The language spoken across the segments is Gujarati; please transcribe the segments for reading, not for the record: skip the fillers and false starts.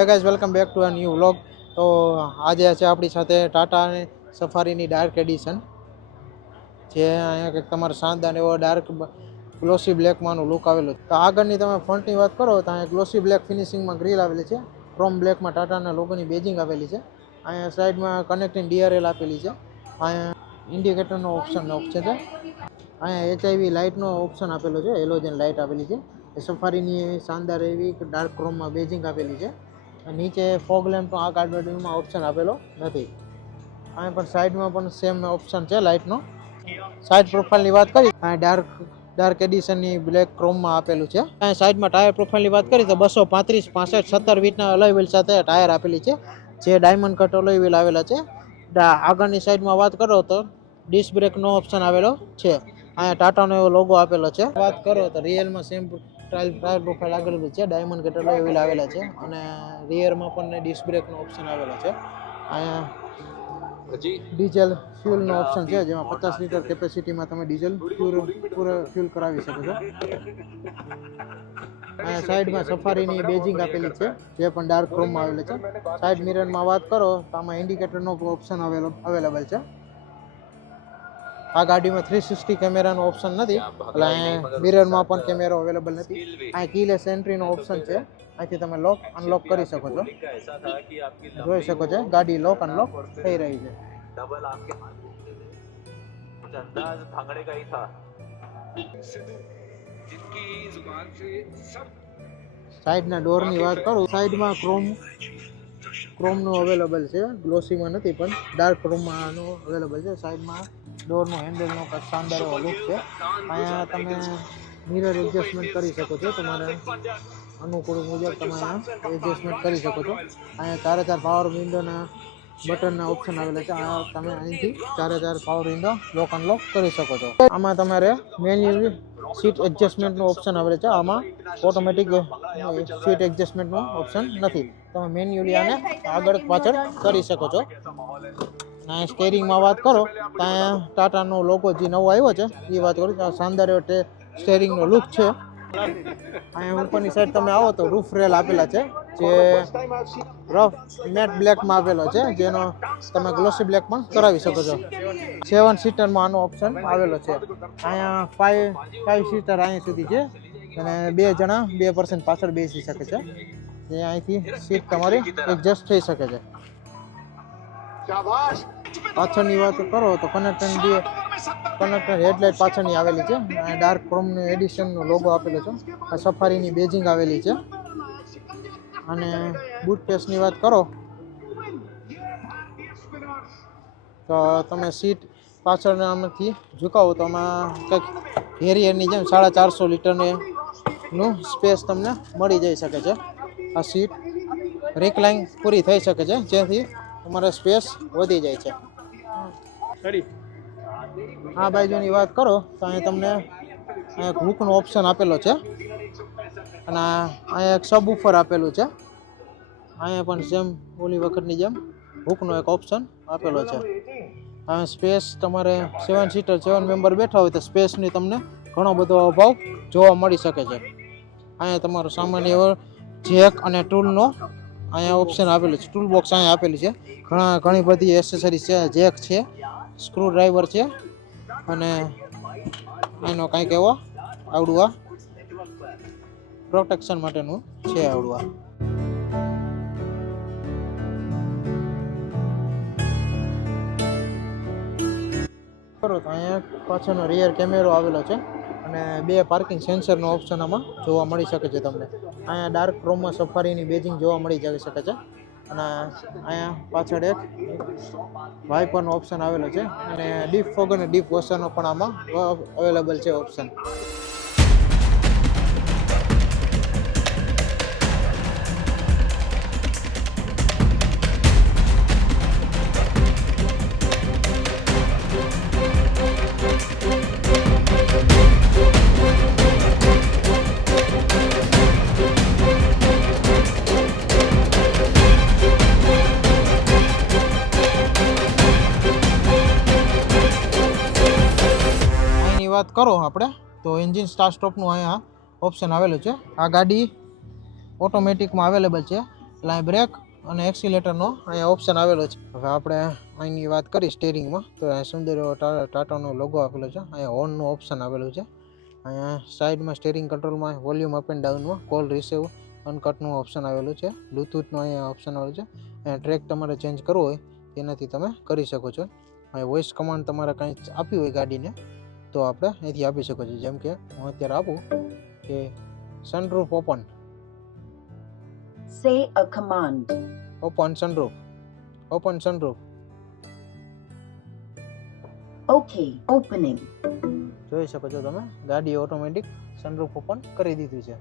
Hey guys, welcome back to a new vlog. તો આજે છે આપણી સાથે ટાટા અને સફારીની ડાર્ક એડિશન, જે અહીંયા કંઈક તમારે શાનદાર એવો ડાર્ક ગ્લોસી બ્લેકમાંનું લુક આવેલું છે. તો આગળની તમે ફ્રન્ટની વાત કરો તો અહીંયા ગ્લોસી બ્લેક ફિનિશિંગમાં ગ્રીલ આવેલી છે. ક્રોમ બ્લેકમાં ટાટાના લોગોની બેજિંગ આવેલી છે. અહીંયા સાઈડમાં કનેક્ટિંગ DRL આપેલી છે. અહીંયા ઇન્ડિકેટરનો ઓપ્શન છે. અહીંયા HIV લાઇટનો ઓપ્શન આપેલો છે. હેલોજન લાઇટ આવેલી છે. સફારીની શાનદાર એવી ડાર્ક ક્રોમમાં બેજિંગ આપેલી છે. નીચે ફોગ લેમ્પનો આ કાર્ડમાં ઓપ્શન આપેલો નથી. અહીંયા પણ સાઈડમાં પણ સેમ ઓપ્શન છે લાઇટનો. સાઈડ પ્રોફાઇલની વાત કરી, અહીંયા ડાર્ક એડિશનની બ્લેક ક્રોમમાં આપેલું છે. અહીંયા સાઈડમાં ટાયર પ્રોફાઇલની વાત કરી તો 235, 65, 17 વીટના અલોય વ્હીલ સાથે ટાયર આપેલી છે, જે ડાયમંડ કટ અલોય વ્હીલ આવેલા છે. આગળની સાઈડમાં વાત કરો તો ડિસ્ક બ્રેકનો ઓપ્શન આવેલો છે. અહીંયા ટાટાનો એવો લોગો આપેલો છે. વાત કરો તો રિયલમાં સેમ ટાયર પ્રોફાઇલ આગળ છે, ડાયમંડ કટ અલોય વ્હીલ આવેલા છે અને રિયરમાં પણ ડિસ્ક બ્રેકનો ઓપ્શન આવેલો છે. અહીંયા ડીઝલ ફ્યુલનો ઓપ્શન છે, જેમાં 50 લીટર કેપેસિટીમાં તમે ડીઝલ પૂરો ફ્યુલ કરાવી શકો છો. અહીંયા સાઈડમાં સફારીની બેજિંગ આપેલી છે, જે પણ ડાર્ક ક્રોમમાં આવેલી છે. સાઈડ મિરરમાં વાત કરો તો આમાં ઇન્ડિકેટરનો ઓપ્શન અવેલેબલ છે. આ ગાડીમાં 360 કેમેરાનો ઓપ્શન નથી, એટલે અહીંયા મિરરમાં પણ કેમેરો અવેલેબલ નથી. અહીંયા કીલેસ એન્ટ્રીનો ઓપ્શન છે, અહીંથી તમે લોક અનલોક કરી શકો છો. જોઈ શકો છો ગાડી લોક અનલોક થઈ રહી છે. સાઈડના ડોરની વાત કરું, સાઈડમાં ક્રોમનું અવેલેબલ છે, ગ્લોસીમાં નથી પણ ડાર્ક ક્રોમમાં આનું અવેલેબલ છે. સાઈડમાં ડોરનો હેન્ડલનો શાનદાર એવો લુક છે. અહીંયા તમે મિરર એડજસ્ટમેન્ટ કરી શકો છો, તમારે અનુકૂળ મુજબ તમે અહીંયા એડજસ્ટમેન્ટ કરી શકો છો. અહીંયા 4 પાવર વિન્ડોના બટનના ઓપ્શન આવેલા છે. આ તમે અહીંથી 4 પાવર વિન્ડો લોક અનલોક કરી શકો છો. આમાં તમારે મેન્યુઅલી સીટ એડજસ્ટમેન્ટનો ઓપ્શન આવેલો છે. આમાં ઓટોમેટિક સીટ એડજસ્ટમેન્ટનો ઓપ્શન નથી, તમે મેન્યુઅલી આને આગળ પાછળ કરી શકો છો. અને સ્ટેરિંગમાં વાત કરો તો અહીંયા ટાટાનો લોગો જે નવો આવ્યો છે એ વાત કરું તો શાનદાર એવો સ્ટેરિંગનો લુક છે. અહીંયા ઉપરની સાઈડ તમે આવો તો રૂફ રેલ આપેલા છે, જે રફ મેટ બ્લેકમાં આપેલો છે, જેનો તમે ગ્લોસી બ્લેક પણ કરાવી શકો છો. 7 સીટરમાં આનો ઓપ્શન આવેલો છે. અહીંયા 5 સીટર અહીં સુધી છે અને 2 જણા 2 પર્સન પાછળ બેસી શકે છે. જે અહીંથી સીટ તમારી એડજસ્ટ થઈ શકે છે. પાછળની વાત કરો તો કનેક્ટર હેડલાઇટ પાછળની આવેલી છે. ડાર્ક ક્રોમનું એડિશનનો લોગો આપેલો છે. આ સફારીની બેજિંગ આવેલી છે. અને બૂટ પેસની વાત કરો તો તમે સીટ પાછળનામાંથી ઝુકાવો તો આમાં કંઈક હેરિયરની જેમ 450 લીટરનું સ્પેસ તમને મળી જઈ શકે છે. આ સીટ રિક્લાઇન પૂરી થઈ શકે છે, જેથી તમારે સ્પેસ વધી જાય છે. આ બાજુની વાત કરો તો અહીં તમને હૂકનો ઓપ્શન આપેલો છે અને અહીંયા એક સબ ઉફર આપેલું છે. અહીંયા પણ સેમ ઓલી વખતની જેમ હૂકનો એક ઓપ્શન આપેલો છે. અહીંયા સ્પેસ તમારે 7 સીટર 7 મેમ્બર બેઠા હોય તો સ્પેસની તમને ઘણો બધો અભાવ જોવા મળી શકે છે. અહીંયા તમારો સામાન્ય એવો જેક અને ટૂલનો અહીંયા ઓપ્શન આપેલું છે. ટૂલ બોક્સ અહીંયા આપેલી છે. ઘણી બધી એસેસરીઝ છે, જેક છે, સ્ક્રૂ ડ્રાઈવર છે અને એનો કંઈક એવો આવડું આ પ્રોટેક્શન માટેનું છે આવડું આ. કરો તો અહીંયા પાછળનો રિયર કેમેરો આવેલો છે અને 2 પાર્કિંગ સેન્સરનો ઓપ્શન આમાં જોવા મળી શકે છે તમને. અહીંયા ડાર્ક ક્રોમમાં સફારીની બેજિંગ જોવા મળી જઈ શકે છે. અને અહીંયા પાછળ એક વાઇપરનો ઓપ્શન આવેલો છે અને ડીપ ફોગ અને ડીપ વોશરનો પણ આમાં અવેલેબલ છે ઓપ્શન. વાત કરો આપણે તો એન્જિન સ્ટાર્ટ સ્ટોપનું અહીંયા ઓપ્શન આવેલું છે. આ ગાડી ઓટોમેટિકમાં અવેલેબલ છે. એટલે અહીં બ્રેક અને એક્સિલેટરનો અહીંયા ઓપ્શન આવેલો છે. હવે આપણે અહીંની વાત કરી સ્ટીરિંગમાં, તો અહીંયા સુંદર એવો ટાટાનો લોગો આપેલો છે. અહીંયા હોર્નનું ઓપ્શન આવેલું છે. અહીંયા સાઈડમાં સ્ટીરિંગ કંટ્રોલમાં વોલ્યુમ અપ એન્ડ ડાઉનમાં કોલ રિસીવ અનકટનું ઓપ્શન આવેલું છે. બ્લૂટૂથનું અહીંયા ઓપ્શન આવેલું છે. અહીંયા ટ્રેક તમારે ચેન્જ કરવો હોય તેનાથી તમે કરી શકો છો. અહીંયા વોઇસ કમાન્ડ તમારે કંઈ આપવી હોય ગાડીને તો આપણે અહીંથી આપી શકો છો. જેમ કે હું અત્યારે આપું કે sunroof open, Say a command. Open sunroof, open sunroof. Okay, opening. જોઈ શકો છો તમે ગાડી ઓટોમેટિક સનરૂફ ઓપન કરી દીધું છે.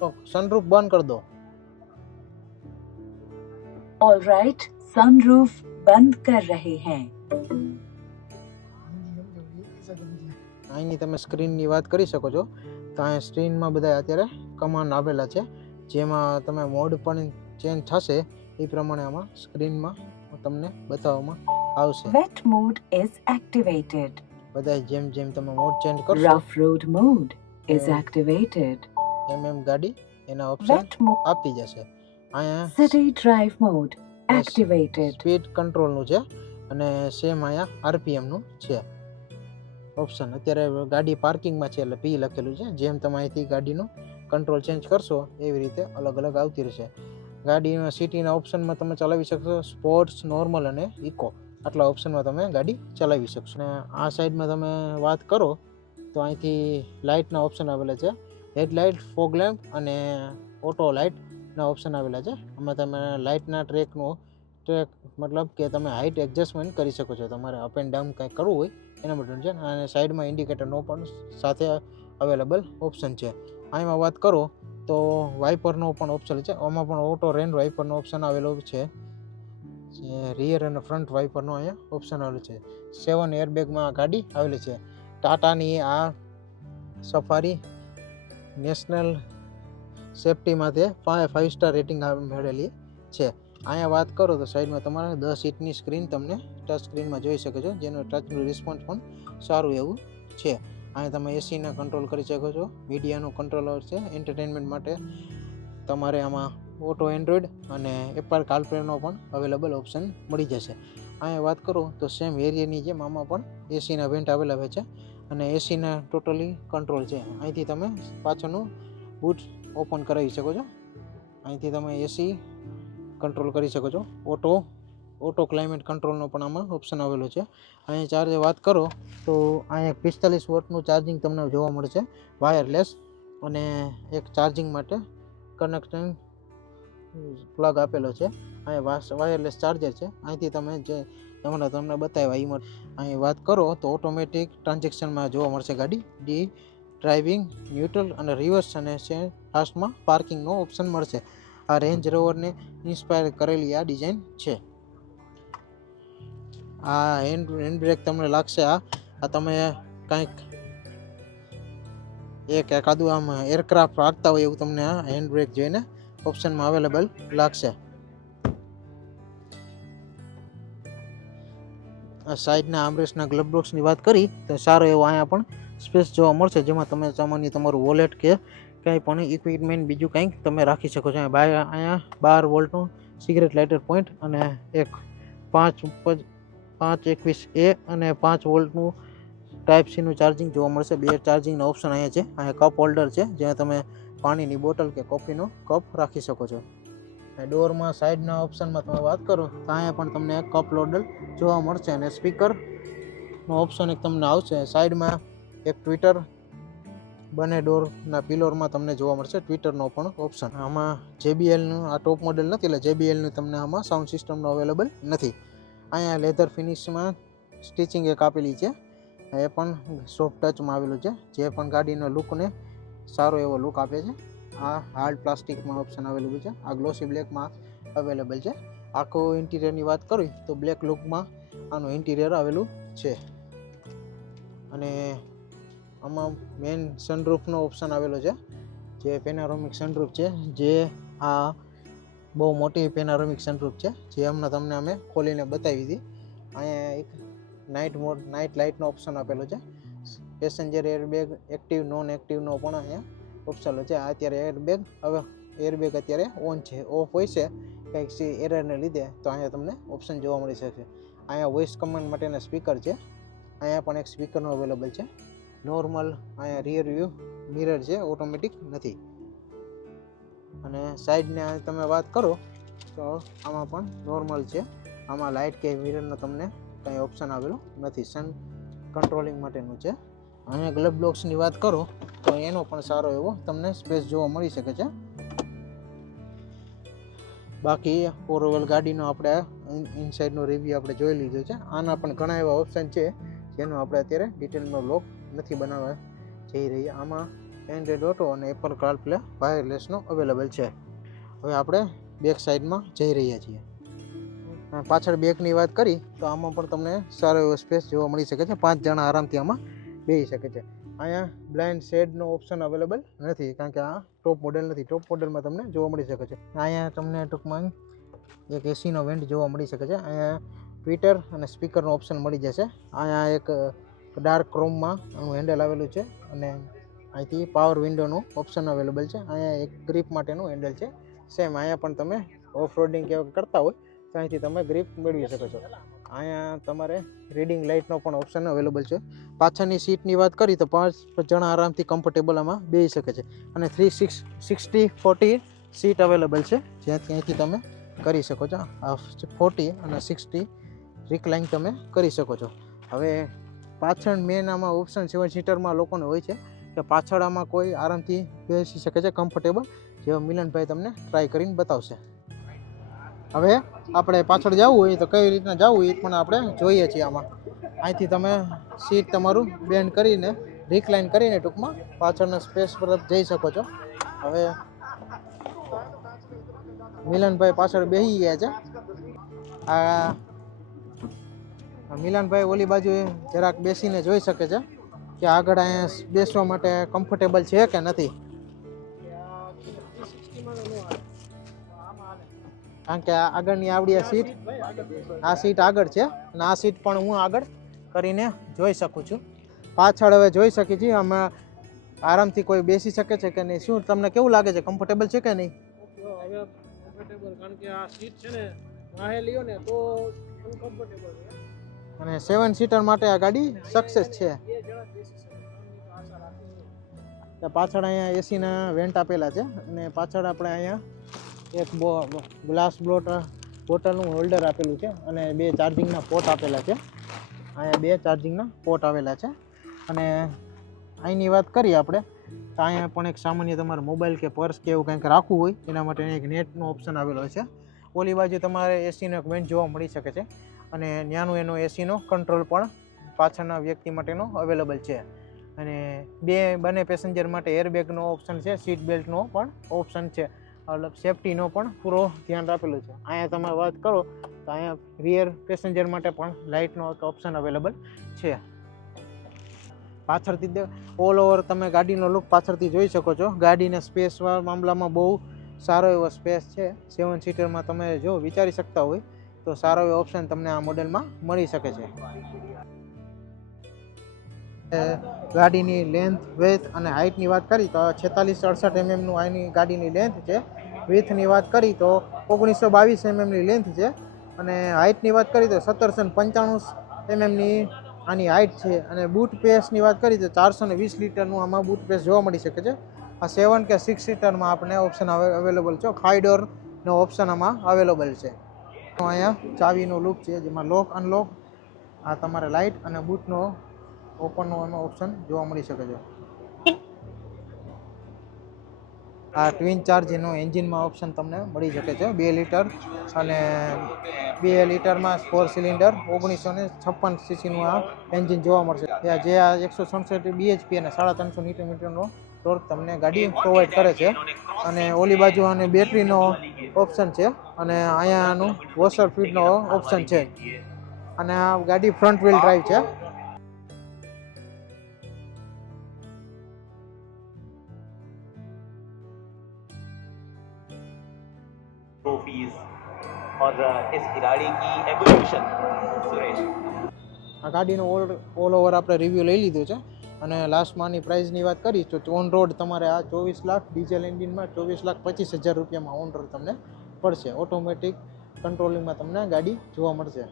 તો સનરૂફ બંધ કરી દો. All right, sunroof बंद कर रहे हैं. અહીંની તમે સ્ક્રીનની વાત કરી શકો છો. તો અહીંયા સ્ક્રીનમાં બધા અત્યારે કમાન્ડ આપેલા છે, જેમાં તમે મોડ પણ ચેન્જ થશે એ પ્રમાણે આમાં સ્ક્રીનમાં તમને બતાવવામાં આવશે. Wet mode is activated. બધા જેમ જેમ તમે મોડ ચેન્જ કરશો, Rough road mode is activated. એમ ગાડી એના ઓપ્શન Wet mode. આપતી જશે. અહીંયા City drive mode activated. Speed કંટ્રોલનું છે અને સેમ અહીંયા આરપીએમનું છે ઓપ્શન. અત્યારે ગાડી પાર્કિંગમાં છે એટલે પી લખેલું છે. જેમ તમે અહીંથી ગાડીનું કંટ્રોલ ચેન્જ કરશો એવી રીતે અલગ અલગ આવતી રહેશે. ગાડીમાં સિટીના ઓપ્શનમાં તમે ચલાવી શકશો સ્પોર્ટ્સ, નોર્મલ અને ઇકો, આટલા ઓપ્શનમાં તમે ગાડી ચલાવી શકશો. અને આ સાઈડમાં તમે વાત કરો તો અહીંથી લાઇટના ઓપ્શન આવેલા છે. હેડલાઇટ, ફોગ લેમ્પ અને ઓટો લાઇટના ઓપ્શન આવેલા છે. આમાં તમે લાઇટના ટ્રેક મતલબ કે તમે હાઇટ એડજસ્ટમેન્ટ કરી શકો છો. તમારે અપ એન્ડ ડાઉન કંઈક કરવું હોય એના માટે છે. અને સાઈડમાં ઇન્ડિકેટરનો પણ સાથે અવેલેબલ ઓપ્શન છે. આમાં વાત કરો તો વાઇપરનો પણ ઓપ્શન છે. આમાં પણ ઓટો રેન વાઇપરનો ઓપ્શન આવેલો છે. રિયર અને ફ્રન્ટ વાઇપરનો અહીંયા ઓપ્શન આવેલું છે. 7 એરબેગમાં ગાડી આવેલી છે. ટાટાની આ સફારી નેશનલ સેફ્ટીમાંથી 5 સ્ટાર રેટિંગ મેળવેલી છે. અહીંયા વાત કરો તો સાઈડમાં તમારે 10 ઇંચની સ્ક્રીન તમને ટચ સ્ક્રીનમાં જોઈ શકો છો, જેનો ટચનું રિસ્પોન્સ પણ સારું એવું છે. અહીંયા તમે એસીના કંટ્રોલ કરી શકો છો, મીડિયાનો કંટ્રોલર છે. એન્ટરટેનમેન્ટ માટે તમારે આમાં ઓટો એન્ડ્રોઈડ અને એપલ કારપ્લેનો પણ અવેલેબલ ઓપ્શન મળી જશે. અહીંયા વાત કરું તો સેમ એરિયાની જેમ આમાં પણ એસીના વેન્ટ અવેલેબલ છે અને એસીના ટોટલી કંટ્રોલ છે. અહીંથી તમે પાછળનું બૂટ ઓપન કરાવી શકો છો. અહીંથી તમે એસી કંટ્રોલ કરી શકો છો. ઓટો ક્લાઇમેટ કંટ્રોલનો પણ આમાં ઓપ્શન આવેલો છે. અહીં ચાર્જ વાત કરો તો અહીંયા 45 વોટનું ચાર્જિંગ તમને જોવા મળશે, વાયરલેસ, અને એક ચાર્જિંગ માટે કનેક્શન પ્લગ આપેલો છે. અહીંયા વાયરલેસ ચાર્જર છે. અહીંથી તમે જે તમને બતાવ્યા એ માટે અહીં વાત કરો તો ઓટોમેટિક ટ્રાન્ઝેક્શનમાં જોવા મળશે ગાડી. ડી ડ્રાઇવિંગ, ન્યુટ્રલ અને રિવર્સ અને ફાસ્ટમાં પાર્કિંગનો ઓપ્શન મળશે. આ રેન્જ રોવરને ઇન્સ્પાયર કરેલી આ ડિઝાઇન છે. આ હેન્ડ બ્રેક તમને લાગશે. આ તમે કંઈક એકાદું આમ એરક્રાફ્ટ રાખતા હોય એવું તમને આ હેન્ડ બ્રેક જોઈને ઓપ્શનમાં અવેલેબલ લાગશે. સાઈડના આર્મરેસ્ટના ગ્લવ બોક્સની વાત કરી તો સારો એવો અહીંયા પણ સ્પેસ જોવા મળશે, જેમાં તમે સામાન્ય તમારું વોલેટ કે કંઈ પણ ઇક્વિપમેન્ટ બીજું કંઈક તમે રાખી શકો છો. અહીંયા 12 વોલ્ટનું સિગરેટ લાઇટર પોઈન્ટ અને એક 521A અને 5 વોલ્ટનું ટાઈપ સીનું ચાર્જિંગ જોવા મળશે. 2 ચાર્જિંગના ઓપ્શન અહીંયા છે. અહીંયા કપ હોલ્ડર છે, જ્યાં તમે પાણીની બોટલ કે કોફીનો કપ રાખી શકો છો. ડોરમાં સાઈડના ઓપ્શનમાં તમે વાત કરો તો અહીંયા પણ તમને કપ હોલ્ડર જોવા મળશે અને સ્પીકરનો ઓપ્શન એક તમને આવશે. સાઈડમાં એક ટ્વિટર, બંને ડોરના પિલોરમાં તમને જોવા મળશે ટ્વિટરનો પણ ઓપ્શન. આમાં JBLનું આ ટોપ મોડેલ નથી એટલે JBLનું તમને આમાં સાઉન્ડ સિસ્ટમનો અવેલેબલ નથી. અહીંયા લેધર ફિનિશમાં સ્ટિચિંગ એક આપેલી છે, એ પણ સોફ્ટ ટચમાં આવેલું છે, જે પણ ગાડીનો લુકને સારો એવો લુક આપે છે. આ હાર્ડ પ્લાસ્ટિકમાં ઓપ્શન અવેલેબલ છે. આ ગ્લોસી બ્લેકમાં અવેલેબલ છે. આખો ઇન્ટિરિયરની વાત કરું તો બ્લેક લુકમાં આનું ઇન્ટિરિયર આવેલું છે. અને આમાં મેઇન સનરૂફનો ઓપ્શન આવેલો છે, જે પેનારોમિક સનરૂફ છે, જે આ બહુ મોટી પેનારોમિક સનરૂફ છે, જે હમણાં તમને અમે ખોલીને બતાવી હતી. અહીંયા એક નાઇટ મોડ નાઇટ લાઇટનો ઓપ્શન આપેલો છે. પેસેન્જર એરબેગ એક્ટિવ નોન એક્ટિવનો પણ અહીંયા ઓપ્શન છે. આ અત્યારે એરબેગ અત્યારે ઓન છે, ઓફ હોય છે કંઈક એરરને લીધે, તો અહીંયા તમને ઓપ્શન જોવા મળી શકે. અહીંયા વોઇસ કમાન્ડ માટેના સ્પીકર છે. અહીંયા પણ એક સ્પીકરનો અવેલેબલ છે. નોર્મલ અહીંયા રિયર વ્યૂ મિરર છે, ઓટોમેટિક નથી. અને સાઈડને તમે વાત કરો તો આમાં પણ નોર્મલ છે. આમાં લાઇટ કે મિરરનો તમને કંઈ ઓપ્શન આવેલો નથી. સન કંટ્રોલિંગ માટેનું છે. અહીંયા ગ્લવ બોક્સની વાત કરો તો એનો પણ સારો એવો તમને સ્પેસ જોવા મળી શકે છે. બાકી ઓવરઓલ ગાડીનો આપણે ઇનસાઇડનો રિવ્યૂ આપણે જોઈ લીધો છે. આના પણ ઘણા એવા ઓપ્શન છે જેનો આપણે અત્યારે ડિટેલમાં બ્લોગ નથી બનાવવા જઈ રહ્યા. આમાં એન્ડ્રોઇડ ઓટો અને એપલ કારપ્લે વાયરલેસનો અવેલેબલ છે. હવે આપણે બેક સાઈડમાં જઈ રહ્યા છીએ. પાછળ બેકની વાત કરી તો આમાં પણ તમને સારો એવો સ્પેસ જોવા મળી શકે છે. 5 જણા આરામથી આમાં બેસી શકે છે. અહીંયા બ્લાઇન્ડ શેડનો ઓપ્શન અવેલેબલ નથી, કારણ કે આ ટોપ મોડેલ નથી. ટોપ મોડેલમાં તમને જોવા મળી શકે છે. અહીંયા તમને ટૂંકમાં એક એસીનો વેન્ટ જોવા મળી શકે છે. અહીંયા ટ્વિટર અને સ્પીકરનો ઓપ્શન મળી જશે. અહીંયા એક ડાર્ક ક્રોમમાં આનું હેન્ડલ આવેલું છે અને અહીંથી પાવર વિન્ડોનું ઓપ્શન અવેલેબલ છે. અહીંયા એક ગ્રીપ માટેનું હેન્ડલ છે. સેમ અહીંયા પણ તમે ઓફ રોડિંગ કે કરતા હોય તો અહીંથી તમે ગ્રીપ મેળવી શકો છો. અહીંયા તમારે રીડિંગ લાઇટનો પણ ઓપ્શન અવેલેબલ છે. પાછળની સીટની વાત કરી તો 5 જણા આરામથી કમ્ફર્ટેબલ આમાં બેસી શકે છે. અને 360/40 સીટ અવેલેબલ છે, જ્યાંથી અહીંથી તમે કરી શકો છો. આ 40 અને 60 રિકલાઇન તમે કરી શકો છો. હવે પાછળ મેન આમાં ઓપ્શન 7 સીટરમાં લોકોને હોય છે કે પાછળ આમાં કોઈ આરામથી બેસી શકે છે કમ્ફર્ટેબલ, જેવો મિલનભાઈ તમને ટ્રાય કરીને બતાવશે. હવે આપણે પાછળ જવું હોય તો કઈ રીતના જવું એ પણ આપણે જોઈએ છીએ. આમાં અહીંથી તમે સીટ તમારું બેન્ડ કરીને રિકલાઇન કરીને ટૂંકમાં પાછળના સ્પેસ પર જઈ શકો છો. હવે મિલનભાઈ પાછળ બેસી ગયા છે. આ મિલનભાઈ ઓલી બાજુ જરાક બેસીને જોઈ શકે છે કે આગળ અહીંયા બેસવા માટે કમ્ફર્ટેબલ છે કે નથી. કારણ કે આગળની આવડી આ સીટ આગળ છે અને આ સીટ પણ હું આગળ કરીને જોઈ શકું છું. પાછળ હવે જોઈ શકીએ છીએ અમે આરામથી કોઈ બેસી શકે છે કે નહીં. શું તમને કેવું લાગે છે, કમ્ફર્ટેબલ છે કે નહીં? હવે કમ્ફર્ટેબલ, કારણ કે આ સીટ છે ને વાહે લ્યો ને તો અનકમ્ફર્ટેબલ છે. અને 7 સીટર માટે આ ગાડી સક્સેસ છે. પાછળ અહીંયા એસીના વેન્ટ આપેલા છે અને પાછળ આપણે અહીંયા એક ગ્લાસ બોટલનું હોલ્ડર આપેલું છે અને 2 ચાર્જિંગના પોર્ટ આપેલા છે. અહીંયા 2 ચાર્જિંગના પોર્ટ આવેલા છે. અને અહીંની વાત કરીએ આપણે તો અહીંયા પણ એક સામાન્ય તમારે મોબાઈલ કે પર્સ કે એવું કંઈક રાખવું હોય એના માટે એક નેટનો ઓપ્શન આવેલો છે. ઓલી બાજુ તમારે એસીનો એક વેન્ટ જોવા મળી શકે છે અને ત્યાંનું એનો એસીનો કંટ્રોલ પણ પાછળના વ્યક્તિ માટેનો અવેલેબલ છે. અને બંને પેસેન્જર માટે એરબેગનો ઓપ્શન છે, સીટ બેલ્ટનો પણ ઓપ્શન છે, મતલબ સેફટીનો પણ પૂરો ધ્યાન આપેલું છે. અહીંયા તમે વાત કરો તો અહીંયા રિયર પેસેન્જર માટે પણ લાઇટનો એક ઓપ્શન અવેલેબલ છે. પાછળથી ઓલ ઓવર તમે ગાડીનો લુક પાછળથી જોઈ શકો છો. ગાડીના સ્પેસ મામલામાં બહુ સારો એવો સ્પેસ છે. 7 સીટરમાં તમે જો વિચારી શકતા હોય તો સારો એવો ઓપ્શન તમને આ મોડેલમાં મળી શકે છે. ગાડીની લેન્થ, વેથ અને હાઇટની વાત કરી તો 46-68 mm આની ગાડીની લેન્થ છે. વિથની વાત કરી તો 1922 mm લેન્થ છે અને હાઇટની વાત કરી તો 1795 mm આની હાઇટ છે. અને બૂટ સ્પેસની વાત કરી તો 420 લીટરનું આમાં બૂટ સ્પેસ જોવા મળી શકે છે. આ 7 કે 6 સીટરમાં આપણે ઓપ્શન અવેલેબલ છે. 5 ડોરનો ઓપ્શન આમાં અવેલેબલ છે. અહીંયા ચાવીનો લૂપ છે, જેમાં લોક અનલોક, આ તમારે લાઇટ અને બૂટનો ઓપનનો ઓપ્શન જોવા મળી શકે છે. આ ટ્વિન ચાર્જ એનો એન્જિનમાં ઓપ્શન તમને મળી શકે છે. 2 લીટર અને 2 લીટરમાં 4 સિલિન્ડર 1956 સીસીનું આ એન્જિન જોવા મળશે. જે આ 167 bhp અને 350 ન્યુટન મીટરનો ટોર્ક તમને ગાડી પ્રોવાઈડ કરે છે. અને ઓલી બાજુ અને બેટરીનો ઓપ્શન છે અને અહીંયા આનું વોશર ફીડનો ઓપ્શન છે. અને આ ગાડી ફ્રન્ટ વ્હીલ ડ્રાઈવ છે. ट्रॉफीज और इस खिलाड़ी की एवोल्यूशन सुरेश આ ગાડીનો ઓલ ઓવર આપણે રિવ્યૂ લઈ લીધું છે અને લાસ્ટમાં આની પ્રાઇસની વાત કરીશ તો ઓન રોડ તમારે આ 24 લાખ ડીઝલ એન્જિનમાં 24,25,000 રૂપિયામાં ઓન રોડ તમને પડશે. ઓટોમેટિક કંટ્રોલિંગમાં તમને ગાડી જોવા મળશે.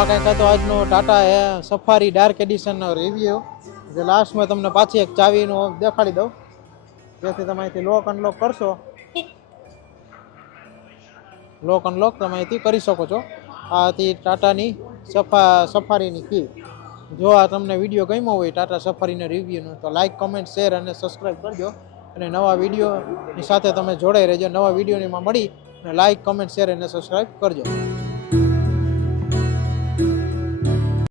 આ કંઈક હતો આજનો ટાટા સફારી ડાર્ક એડિશનનો રિવ્યુ. જે લાસ્ટમાં તમને પાછી એક ચાવીનો દેખાડી દઉં, જેથી તમે અહીંથી લોક અનલોક કરશો. લોક અનલોક તમે અહીંથી કરી શકો છો. આ હતી ટાટાની સફારીની કી. જો આ તમને વિડીયો ગમ્યો હોય ટાટા સફારીના રિવ્યુનો તો લાઇક, કમેન્ટ, શેર અને સબસ્ક્રાઈબ કરજો. અને નવા વિડીયોની સાથે તમે જોડાઈ રહેજો. નવા વિડીયોમાં મળી અને લાઇક, કમેન્ટ, શેર અને સબસ્ક્રાઈબ કરજો.